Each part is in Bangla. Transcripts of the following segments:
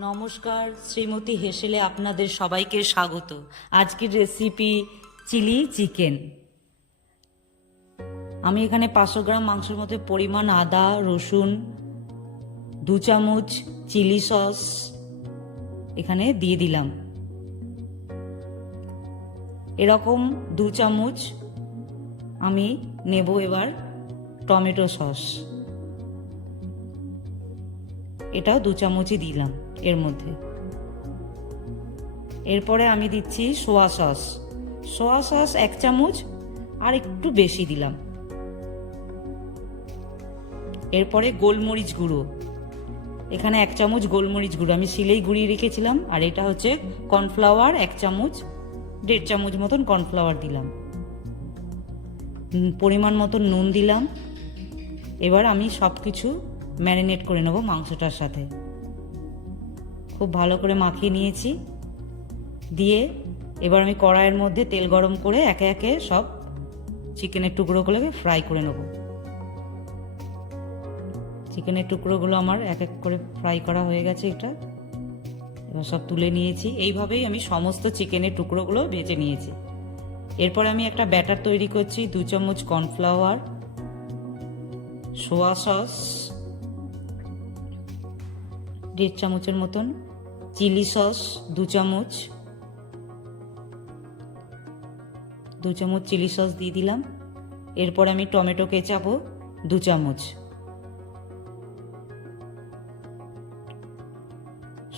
নমস্কার, শ্রীমতী হেসেলে আপনাদের সবাইকে স্বাগত। আজকের রেসিপি চিলি চিকেন। আমি এখানে 500 গ্রাম মাংসের মধ্যে পরিমাণ আদা রসুন 2 চামচ চিলি সস এখানে দিয়ে দিলাম। এরকম 2 চামচ আমি নেব এবার টমেটো সস, এটাও 2 চামচই দিলাম এর মধ্যে। এরপরে আমি দিচ্ছি সোয়া সস 1 চামচ আর একটু বেশি দিলাম। এরপরে গোলমরিচ গুঁড়ো, এখানে 1 চামচ গোলমরিচ গুঁড়ো আমি শিলেই গুঁড়িয়ে রেখেছিলাম। আর এটা হচ্ছে কর্নফ্লাওয়ার 1 চামচ, 1.5 চামচ মতন কর্নফ্লাওয়ার দিলাম। পরিমাণ মতন নুন দিলাম। এবার আমি সব কিছু ম্যারিনেট করে নেব মাংসটার সাথে। খুব ভালো করে মাখিয়ে নিয়েছি। দিয়ে এবার আমি কড়াইয়ের মধ্যে তেল গরম করে একে একে সব চিকেনের টুকরোগুলোকে ফ্রাই করে নেব। চিকেনের টুকরোগুলো আমার এক এক করে ফ্রাই করা হয়ে গেছে। এটা এবার সব তুলে নিয়েছি। এইভাবেই আমি সমস্ত চিকেনের টুকরোগুলো ভেজে নিয়েছি। এরপরে আমি একটা ব্যাটার তৈরি করছি। 2 চামচ কর্নফ্লাওয়ার, সোয়া সস 1.5 চামচের মতন, চিলি সস 2 চামচ, 2 চামচ চিলি সস দিয়ে দিলাম। এরপর আমি টমেটো কেচাপও 2 চামচ।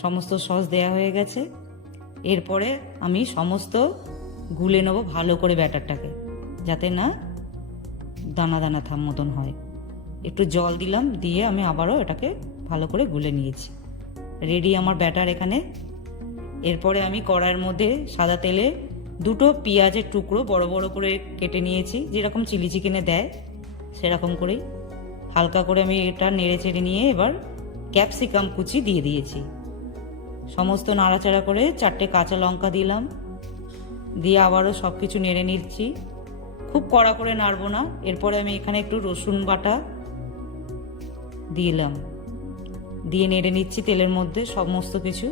সমস্ত সস দেয়া হয়ে গেছে। এরপরে আমি সমস্ত গুলে নেব ভালো করে ব্যাটারটাকে, যাতে না দানা দানা মতন হয়। একটু জল দিলাম, দিয়ে আমি আবারও এটাকে ভালো করে গুলে নিয়েছি। রেডি আমার ব্যাটার এখানে। এরপরে আমি কড়াইয়ের মধ্যে সাদা তেলে 2টো পেঁয়াজের টুকরো বড় বড় করে কেটে নিয়েছি, যেরকম চিলি চিকেনে দেয় সেরকম করেই। হালকা করে আমি এটা নেড়ে চেড়ে নিয়ে এবার ক্যাপসিকাম কুচি দিয়ে দিয়েছি। সমস্ত নাড়াচাড়া করে 4টে কাঁচা লঙ্কা দিলাম। দিয়ে আবারও সব কিছু নেড়ে নিচ্ছি, খুব কড়া করে নাড়বো না। এরপরে আমি এখানে একটু রসুন বাটা দিলাম, দিয়ে নেড়ে নিচ্ছি তেলের মধ্যে সমস্ত কিছু।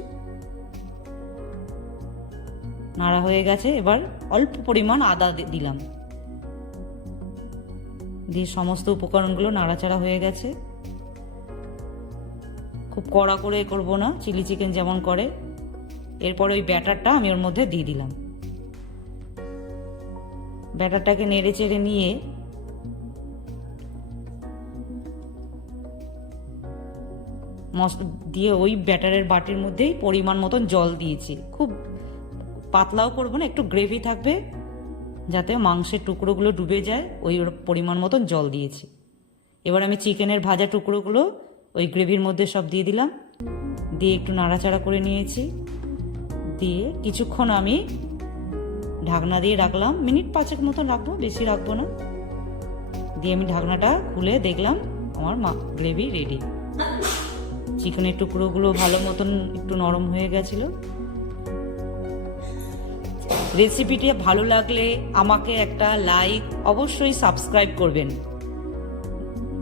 নাড়া হয়ে গেছে। এবার অল্প পরিমাণ আদা দিলাম, দিয়ে সমস্ত উপকরণগুলো নাড়াচাড়া হয়ে গেছে। খুব কড়া করে করব না, চিলি চিকেন যেমন করে। এরপরে ওই ব্যাটারটা আমি ওর মধ্যে দিয়ে দিলাম। ব্যাটারটাকে নেড়ে চেড়ে নিয়ে দিয়ে ওই ব্যাটারের বাটির মধ্যেই পরিমাণ মতন জল দিয়েছি। খুব পাতলাও করবো না, একটু গ্রেভি থাকবে যাতে মাংসের টুকরোগুলো ডুবে যায়, ওই পরিমাণ মতন জল দিয়েছি। এবার আমি চিকেনের ভাজা টুকরোগুলো ওই গ্রেভির মধ্যে সব দিয়ে দিলাম, দিয়ে একটু নাড়াচাড়া করে নিয়েছি। দিয়ে কিছুক্ষণ আমি ঢাকনা দিয়ে রাখলাম, মিনিট 5 মতন রাখবো, বেশি রাখবো না। দিয়ে আমি ঢাকনাটা খুলে দেখলাম আমার গ্রেভি রেডি। চিকেনের টুকরোগুলো ভালো মতন একটু নরম হয়ে গেছিল। রেসিপিটি ভালো লাগলে আমাকে একটা লাইক, অবশ্যই সাবস্ক্রাইব করবেন।